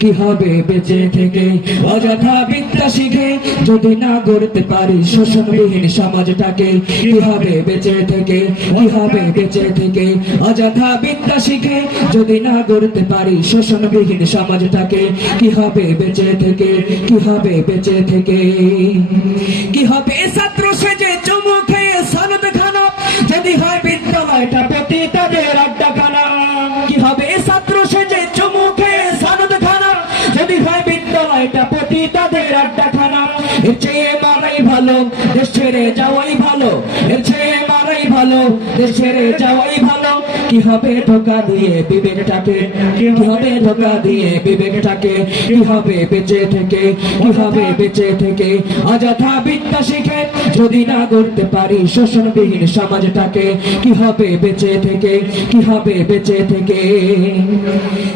কি হবে বেঁচে থেকে অযথা বিদ্যা শিখে যদি না গড়তে পারি শোষণবিহীন সমাজটাকে? কি হবে বেঁচে থেকে, কি হবে বেঁচে থেকে অযথা বিদ্যা শিখে যদি না গড়তে পারি শোষণবিহীন সমাজটাকে? কি হবে বেঁচে থেকে, কি হবে বেঁচে থেকে? কি হবে ছাত্র সেজে চুমু খেয়ে সনদ খানা যদি হয় বিদ্যালয়টা প্রতি তাদের আড্ডাখানা? কি হবে ছাত্র সেজে চুমু খেয়ে সনদ খানা যদি হয় বিদ্যালয়টা প্রতি তাদের আড্ডাখানা? এর চেয়ে মারাই ভালো, দেশ ছেড়ে যাওয়াই ভালো। এর চেয়ে মারাই ভালো, দেশ ছেড়ে যাওয়াই ভালো। কি হবে ধোকা দিয়ে বিবেকটাকে, কি হবে ধোকা দিয়ে বিবেকটাকে? কি হবে বেঁচে থেকে, কি হবে বেঁচে থেকে অযথা বিদ্যা শিখে যদি না গড়তে পারি শোষণবিহীন সমাজটাকে? কি হবে বেঁচে থেকে, কি হবে বেঁচে থেকে?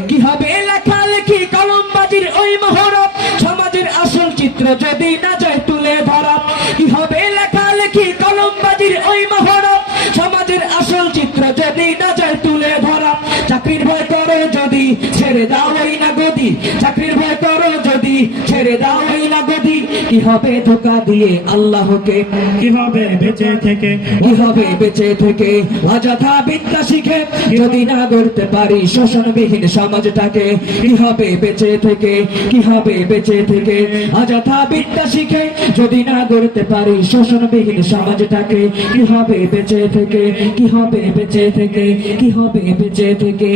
কি হবে লেখালেখি কলমবাজির ওই মহরত সমাজের আসল চিত্র যদি না যায় তুলে ধরা? কি হবে লেখালেখি কলমবাজির ওই মহরত সমাজের আসল চিত্র যদি না যায় তুলে ধরা? চাকরির ভয় করো যদি ছেড়ে দাও ওই না গদি, চাকরির ভয় করো যদি ছেড়ে দাও ওই না গদি। কি হবে ধোকা দিয়ে আল্লাহকে, কি হবে বেঁচে থেকে, কি হবে বেঁচে থেকে অযথা বিদ্যা শিখে যদি না গড়তে পারি শোষণবিহীন সমাজটাকে? কি হবে বেঁচে থেকে, কি হবে বেঁচে থেকে অযথা বিদ্যা শিখে যদি না গড়তে পারি শোষণবিহীন সমাজটাকে? কি হবে বেঁচে থেকে, কি হবে বেঁচে থেকে, কি হবে বেঁচে থেকে?